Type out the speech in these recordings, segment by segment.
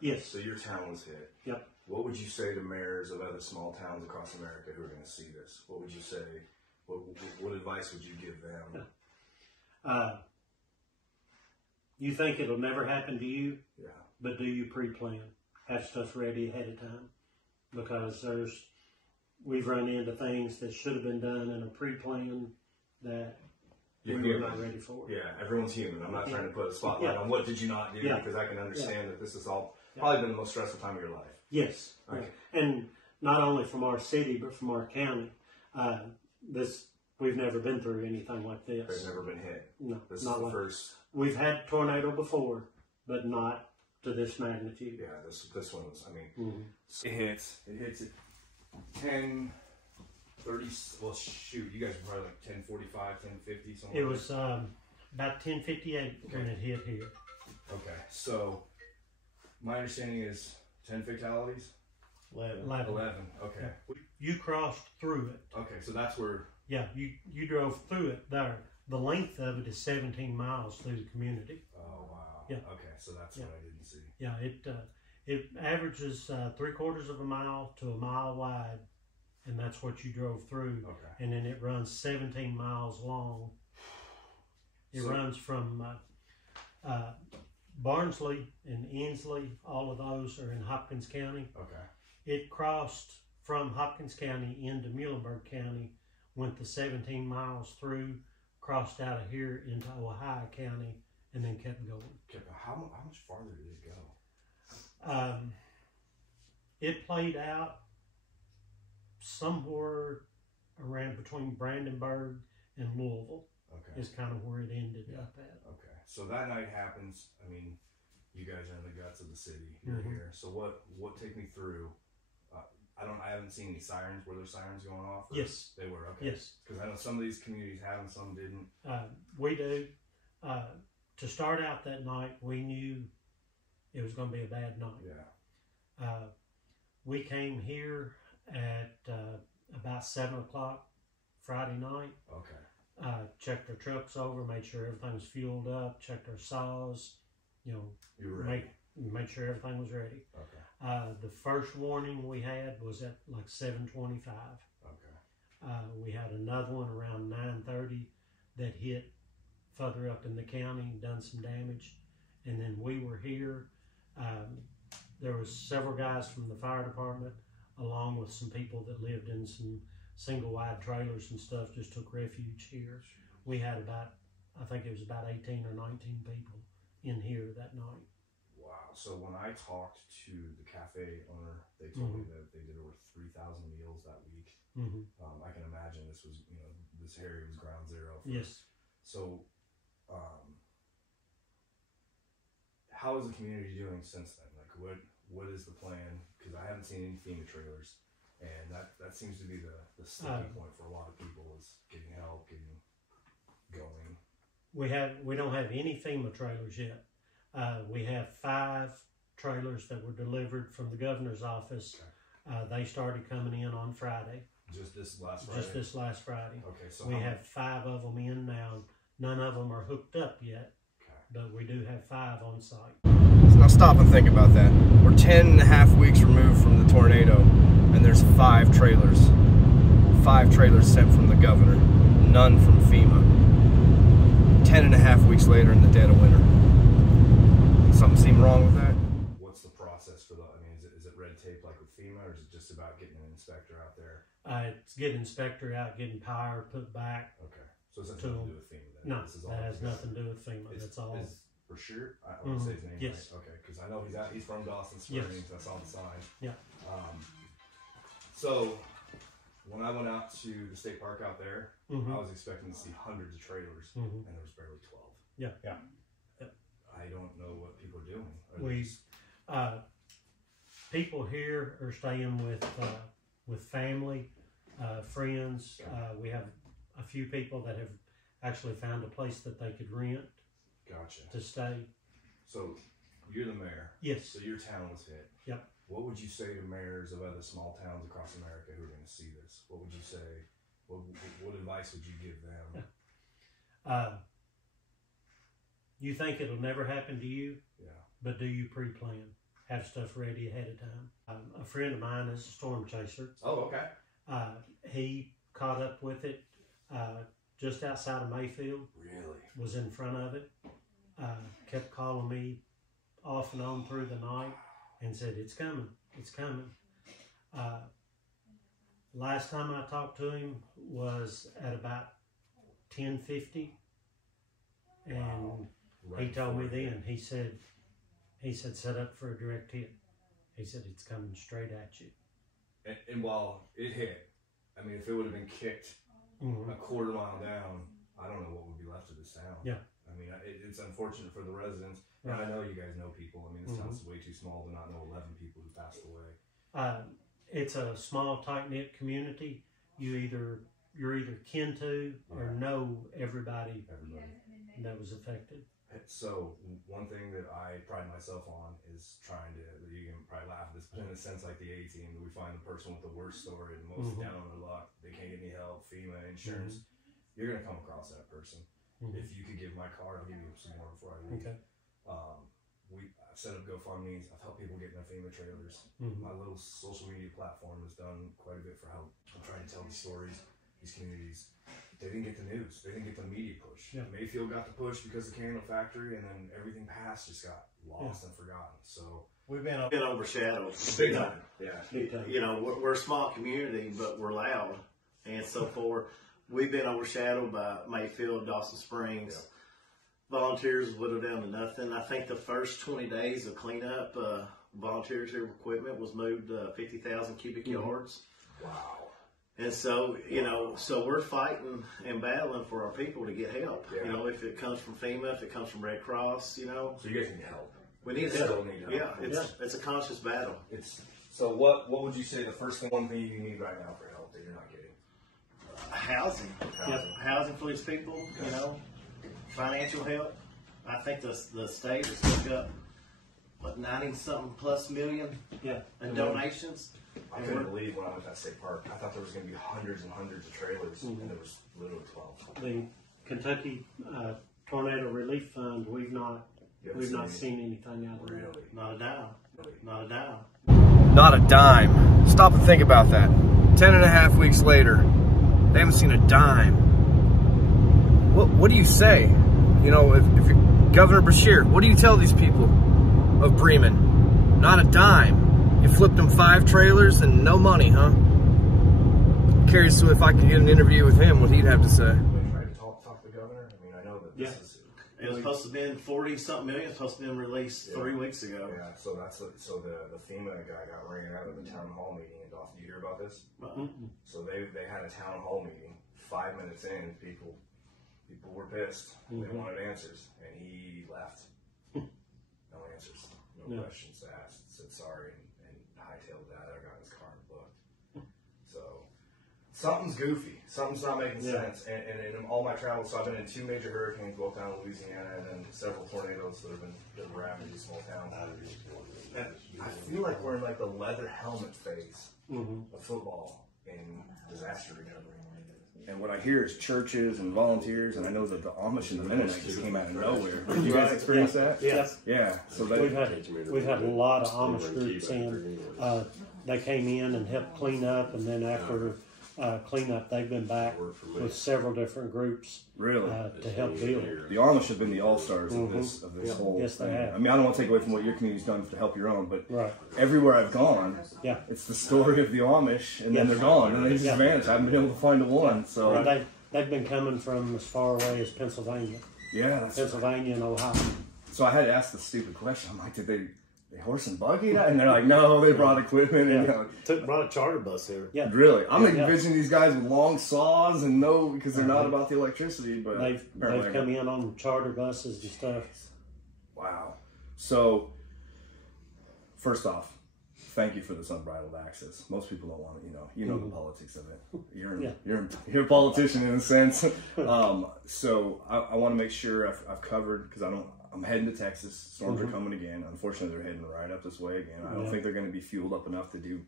Yes. So your town was hit. Yep. What would you say to mayors of other small towns across America who are going to see this? What would you say? What advice would you give them? You think it'll never happen to you? Yeah. But do you pre-plan? Have stuff ready ahead of time? Because we've run into things that should have been done in a pre-plan that we were not ready for. Yeah, everyone's human. I'm not trying to put a spotlight on what did you not do, because I can understand that this is all probably been the most stressful time of your life. Yes. Okay. And not only from our city, but from our county. We've never been through anything like this. They've never been hit. No, this is the first. We've had tornado before, but not to this magnitude. Yeah, this one was. I mean, it hits at 10:30. Well, shoot, you guys were probably like 10:45, 10:50, something. It was about 10:58 when it hit here. Okay, so my understanding is 10 fatalities. 11. Okay. Yeah. You crossed through it. Okay, so that's where. Yeah, you drove through it there. The length of it is 17 miles through the community. Oh wow. Yeah. Okay, so that's what I didn't see. Yeah, it averages 3/4 of a mile to a mile wide, and that's what you drove through. Okay. And then it runs 17 miles long. It runs from Barnsley and Inslee. All of those are in Hopkins County. Okay. It crossed from Hopkins County into Muhlenberg County, went the 17 miles through, crossed out of here into Ohio County, and then kept going. How much farther did it go? It played out somewhere around between Brandenburg and Louisville. Okay. Is kind of where it ended up at. Okay. So that night happens. I mean, you guys are in the guts of the city. You're here. So what take me through? I haven't seen any sirens. Were there sirens going off? Yes. They were, okay. Yes. Because I know some of these communities have them, some didn't. We do. To start out that night, we knew it was going to be a bad night. Yeah. We came here at about 7 o'clock Friday night. Okay. Checked our trucks over, made sure everything was fueled up, checked our saws, you were ready. Made sure everything was ready. Okay. The first warning we had was at like 7:25. Okay. We had another one around 9:30 that hit further up in the county, done some damage, and then we were here. There was several guys from the fire department, along with some people that lived in some single wide trailers and stuff, just took refuge here. We had I think it was about 18 or 19 people in here that night. Wow. So when I talked to the cafe owner, they told me that they did over 3,000 meals that week. I can imagine this was, this area was ground zero. Yes. So, how is the community doing since then? Like, what is the plan? Because I haven't seen any FEMA trailers, and that seems to be the sticking point for a lot of people, is getting help, getting going. We don't have any FEMA trailers yet. We have 5 trailers that were delivered from the governor's office. Okay. They started coming in on Friday. Just this last Friday? Just this last Friday. Okay, so we have 5 of them in now. None of them are hooked up yet, but we do have 5 on site. So now stop and think about that. We're 10.5 weeks removed from the tornado, and there's 5 trailers. 5 trailers sent from the governor, none from FEMA. 10.5 weeks later in the dead of winter. Something seem wrong with that? What's the process for that? I mean, is it red tape like with FEMA, or is it just about getting an inspector out there? It's getting an inspector out, getting power put back. Okay. So it's nothing to do with FEMA then? No, that has nothing to do with FEMA. That's all. For sure? I want to say his name yes. Right. Okay, because I know he's from Dawson Springs. Yes. I saw the sign. Yeah. So when I went out to the state park out there, I was expecting to see hundreds of trailers, and there was barely 12. Yeah. Yeah. I don't know what people are doing. People here are staying with family, friends. We have a few people that have actually found a place that they could rent. Gotcha. To stay. So you're the mayor. Yes. So your town was hit. Yep. What would you say to mayors of other small towns across America who are going to see this? What would you say? What advice would you give them? You think it'll never happen to you? Yeah. But do you pre-plan? have stuff ready ahead of time. A friend of mine is a storm chaser. Oh, okay. He caught up with it just outside of Mayfield. Really? Was in front of it. Kept calling me off and on through the night and said, it's coming, it's coming. Last time I talked to him was at about 10:50, and he told me then, he said set up for a direct hit. He said it's coming straight at you. And while it hit, I mean, if it would have been kicked a quarter mile down, I don't know what would be left of this town. Yeah. I mean, it's unfortunate for the residents. And I know you guys know people. I mean, this town's way too small to not know 11 people who passed away. It's a small, tight-knit community. You're either kin to or know everybody that was affected. So one thing that I pride myself on is trying to, you can probably laugh at this, but in a sense like the A-team, we find the person with the worst story and most down on their luck, they can't get any help, FEMA, insurance, you're going to come across that person. If you could give my card, I'll give you some more before I leave. Okay. I've set up GoFundMe's, I've helped people get in their FEMA trailers. My little social media platform has done quite a bit for help. I'm trying to tell these stories, these communities. They didn't get the news. They didn't get the media push. Yeah. Mayfield got the push because of the Cannon Factory, and then everything past just got lost and forgotten. So we've been overshadowed. Big time. Yeah. Big time. You know, we're a small community, but we're loud. And so we've been overshadowed by Mayfield, Dawson Springs. Yeah. Volunteers whittled down to nothing. I think the first 20 days of cleanup, volunteers here with equipment was moved 50,000 cubic yards. Wow. And so, you know, we're fighting and battling for our people to get help. Yeah. You know, if it comes from FEMA, if it comes from Red Cross, you know. So you guys need help. We need help. Yeah, it's a conscious battle. So what would you say the one thing you need right now for help that you're not getting? Housing. Housing for these people, you know. Financial help. I think the state has took up, 90-something plus million in donations. I couldn't believe when I went to that state park. I thought there was going to be hundreds and hundreds of trailers, and there was literally 12. The Kentucky Tornado Relief Fund, we've not seen anything out of it. Really? Not a dime. Really? Not a dime. Not a dime. Stop and think about that. 10.5 weeks later, they haven't seen a dime. What do you say? You know, if you're Governor Beshear, what do you tell these people of Bremen? Not a dime. You flipped them 5 trailers and no money, huh? Curious if I could get an interview with him, what he'd have to say. They tried to talk to the governor. I mean, I know that this is. It was supposed to have been 40-something million. Supposed to have been released 3 weeks ago. Yeah. So the FEMA guy got ran out of the town hall meeting in Dawson. Do you hear about this? So they had a town hall meeting. 5 minutes in, people were pissed. They wanted answers, and he left. No answers, no questions asked. Said sorry and hightailed that. I got in his car and booked. So something's goofy. Something's not making sense. And in all my travels, so I've been in 2 major hurricanes, both down in Louisiana, and then several tornadoes that have been ravaging these small towns. And I feel like we're in like the leather helmet phase of football in disaster recovery. And what I hear is churches and volunteers, and I know that the Amish and the Mennonites just came out of nowhere. Did you guys experience that? Yes. Yeah. So we've had a lot of Amish groups in. They came in and helped clean up, and then after cleanup, they've been back with several different groups to help build. The Amish have been the all-stars of this whole thing. I mean, I don't want to take away from what your community's done to help your own, but everywhere I've gone, it's the story of the Amish, and then they're gone, and they just vanish. I haven't been able to find one. So they've been coming from as far away as Pennsylvania. Yeah, Pennsylvania and Ohio. So I had to ask the stupid question. I'm like, did they horse and buggy that? And they're like, no, they brought equipment. And, brought a charter bus here. Yeah, really. I'm envisioning these guys with long saws and because they're not about the electricity, but they've come in on charter buses and stuff. Wow. So, first off, thank you for this unbridled access. Most people don't want it. You know the politics of it. You're a politician in a sense. So I want to make sure I've covered, because I'm heading to Texas. Storms are coming again. Unfortunately, they're heading right up this way again. I don't think they're going to be fueled up enough to do,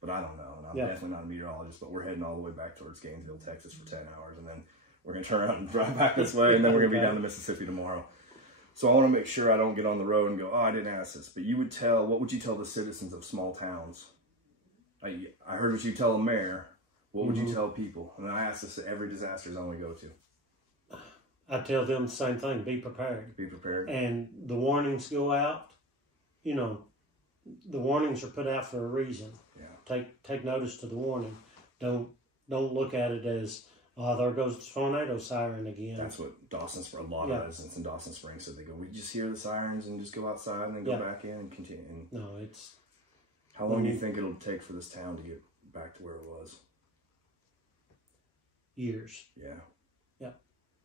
but I don't know. And I'm definitely not a meteorologist, but we're heading all the way back towards Gainesville, Texas for 10 hours. And then we're going to turn around and drive back this way. And then we're going to be down to Mississippi tomorrow. So I want to make sure I don't get on the road and go, oh, I didn't ask this. But what would you tell the citizens of small towns? I heard what you tell a mayor. What would you tell people? And I ask this at every disaster zone we go to. I tell them the same thing, be prepared. Be prepared. And the warnings go out, you know, the warnings are put out for a reason. Yeah. Take notice to the warning. Don't look at it as, oh, there goes the tornado siren again. That's what a lot of residents in Dawson Springs said. They go, we just hear the sirens and just go outside and then go back in and continue. And no, it's... How long do you think it'll take for this town to get back to where it was? Years. Yeah. Yeah.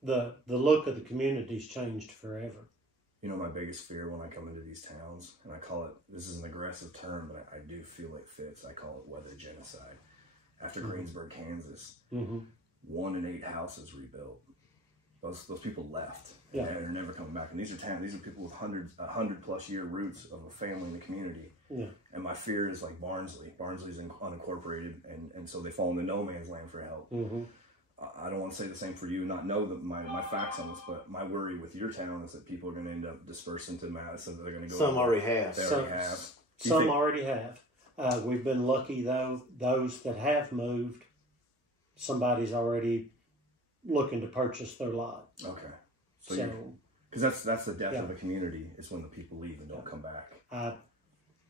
The look of the community's changed forever. You know, my biggest fear when I come into these towns, and I call it, this is an aggressive term, but I do feel it fits. I call it weather genocide. After Greensburg, Kansas, 1 in 8 houses rebuilt. Those people left. Yeah. And they're never coming back. And these are people with 100+ year roots of a family in the community. Yeah. And my fear is like Barnsley. Barnsley's unincorporated, and so they fall into no man's land for help. I don't want to say the same for you, not know my facts on this, but my worry with your town is that people are going to end up dispersing to Madison. They're going to go. Some already have. They already have. Some already have. We've been lucky though. Those that have moved, somebody's already looking to purchase their lot. Okay. So because that's the death of a community is when the people leave and don't come back.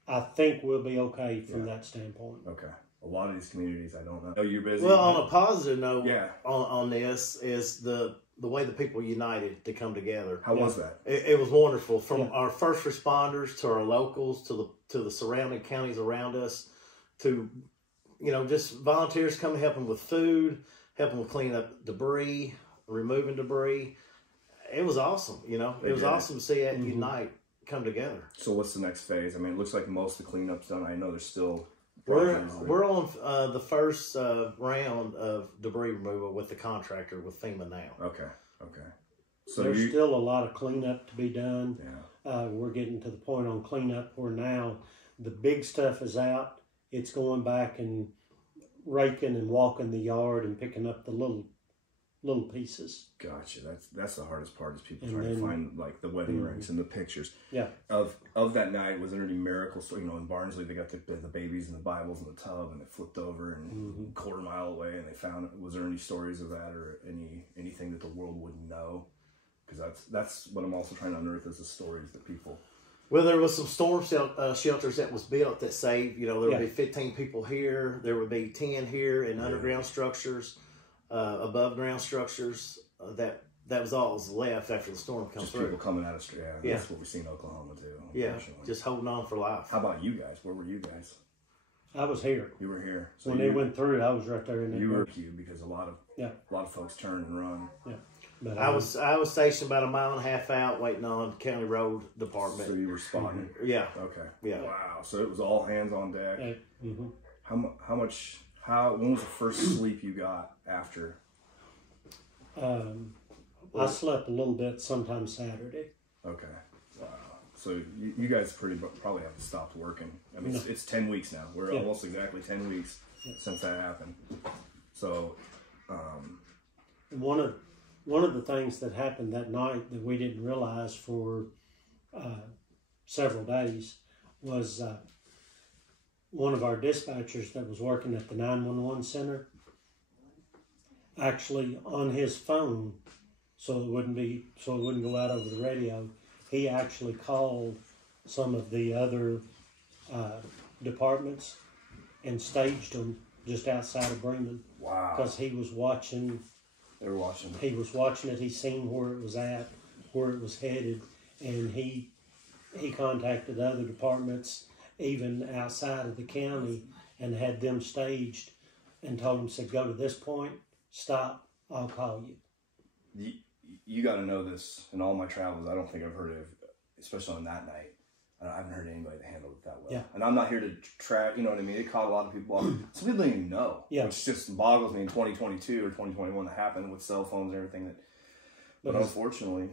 I think we'll be okay from that standpoint. Okay. A lot of these communities, I don't know. Oh, you're busy. Well, on a positive note, on this is the way the people united to come together. How was that? It was wonderful. From our first responders to our locals to the surrounding counties around us, to just volunteers coming helping with food, helping with cleaning up debris, removing debris. It was awesome. It was awesome to see that unite, come together. So what's the next phase? I mean, it looks like most of the cleanup's done. I know there's still. We're on the first round of debris removal with the contractor with FEMA now. Okay. So there's still a lot of cleanup to be done. Yeah. We're getting to the point on cleanup where now the big stuff is out. It's going back and raking and walking the yard and picking up the little pieces. Gotcha. That's the hardest part is people trying to find like the wedding rings and the pictures. Yeah. Of that night, was there any miracles? So, in Barnsley they got the babies and the Bibles in the tub and it flipped over and a quarter mile away and they found it. Was there any stories of that or anything that the world wouldn't know? Because that's what I'm also trying to unearth is the stories that people. Well, there was some storm shelters that was built that saved. There would be 15 people here. There would be 10 here in underground structures. Above ground structures that was all that was left after the storm comes through. People coming out of street. Yeah, that's what we see in Oklahoma too. Yeah, just holding on for life. How about you guys? Where were you guys? I was here. You were here. So when they went through, I was right there in the. You were cute because a lot of folks turn and run. Yeah, but I was stationed about a mile and a half out, waiting on the county road department. So you were spotting. Yeah. Okay. Yeah. Wow. So it was all hands on deck. How much? When was the first sleep you got after? I slept a little bit sometime Saturday. Okay. Wow. So you guys probably haven't stopped working. I mean, it's 10 weeks now. We're almost exactly 10 weeks since that happened. So, one of the things that happened that night that we didn't realize for several days was one of our dispatchers that was working at the 911 center, actually on his phone, so it wouldn't go out over the radio, he actually called some of the other departments and staged them just outside of Bremen. Wow. Because he was watching. They were watching. He was watching it. He seen where it was at, where it was headed, and he contacted other departments, even outside of the county, and had them staged and told them, said, go to this point, stop, I'll call you. You got to know this. In all my travels, I don't think I've heard of, especially on that night, I haven't heard anybody that handled it that well. Yeah. And I'm not here to track, you know what I mean? It caught a lot of people off. Some people didn't even know, which just boggles me in 2022 or 2021 that happened with cell phones and everything. But unfortunately.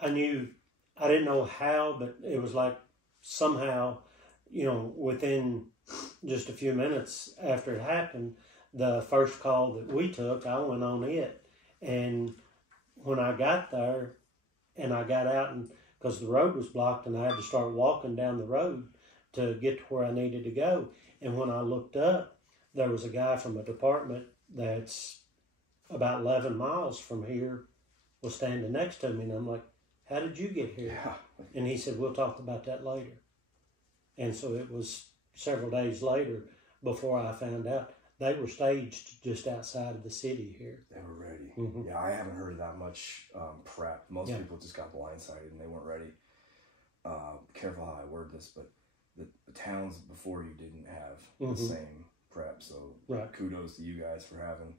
I didn't know how, but it was like somehow, within just a few minutes after it happened, the first call that we took, I went on it. And when I got there and I got out and because the road was blocked and I had to start walking down the road to get to where I needed to go. And when I looked up, there was a guy from a department that's about 11 miles from here was standing next to me. And I'm like, how did you get here? Yeah. And he said, we'll talk about that later. And so it was several days later before I found out they were staged just outside of the city here. They were ready. Mm-hmm. Yeah, I haven't heard that much prep. Most people just got blindsided and they weren't ready. Careful how I word this, but the towns before you didn't have the same prep. So kudos to you guys for having.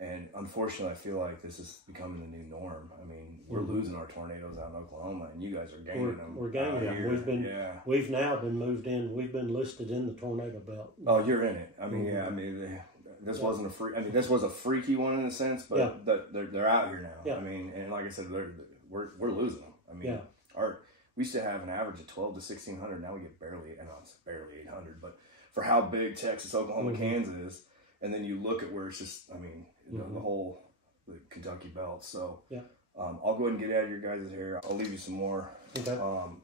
And unfortunately, I feel like this is becoming the new norm. I mean, we're losing our tornadoes out in Oklahoma, and you guys are gaining them. We're gaining them. We've now been moved in. We've been listed in the tornado belt. Oh, you're in it. I mean, I mean, this wasn't a free. I mean, this was a freaky one in a sense, but they're out here now. Yeah. I mean, and like I said, we're losing them. I mean, we used to have an average of 12 to 1,600. Now we get barely 800. But for how big Texas, Oklahoma, Kansas is. And then you look at where it's just, I mean, the whole Kentucky belt. So I'll go ahead and get out of your guys' hair. I'll leave you some more. Okay.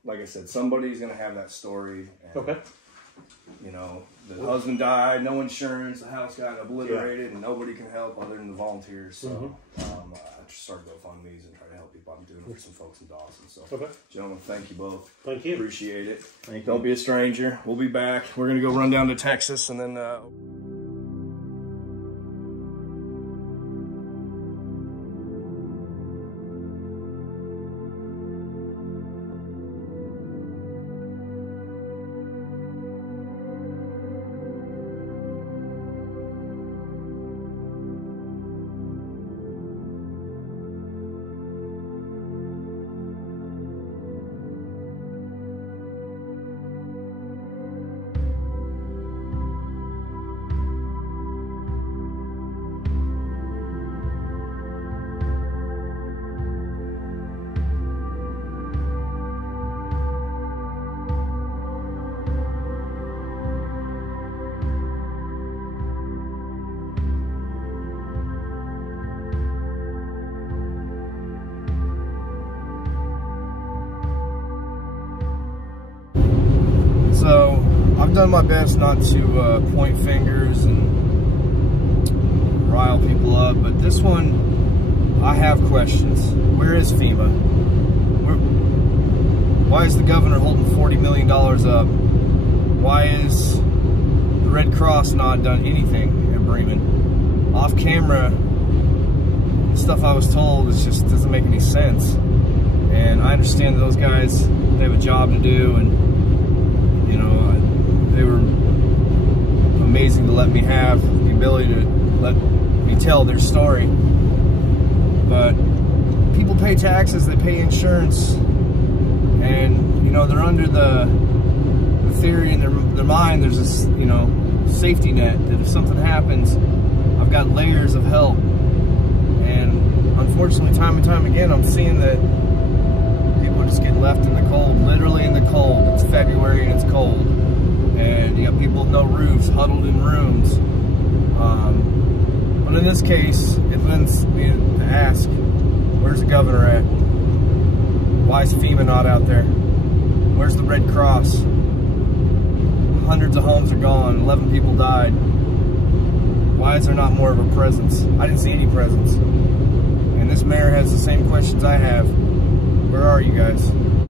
Like I said, somebody's going to have that story. And, you know, the husband died, no insurance, the house got obliterated, and nobody can help other than the volunteers. So I just started GoFundMe's and try to help people. I'm doing it for some folks in Dawson. So, gentlemen, thank you both. Thank you. Appreciate it. Thank you. Don't be a stranger. We'll be back. We're going to go run down to Texas and then... So I've done my best not to point fingers and rile people up, but this one, I have questions. Where is FEMA? Why is the governor holding $40 million up? Why is the Red Cross not done anything at Bremen? Off camera, the stuff I was told just doesn't make any sense. And I understand that those guys, they have a job to do, and you know, they were amazing to let me have the ability to let me tell their story. But people pay taxes, they pay insurance, and you know, they're under the theory in their mind there's this, you know, safety net that if something happens, I've got layers of help. And unfortunately, time and time again, I'm seeing that people are just getting left in the cold, literally in the cold. It's February and it's cold, and you got people with no roofs, huddled in rooms. But in this case, it lends me to ask, where's the governor at? Why is FEMA not out there? Where's the Red Cross? Hundreds of homes are gone, 11 people died. Why is there not more of a presence? I didn't see any presence. And this mayor has the same questions I have. Where are you guys?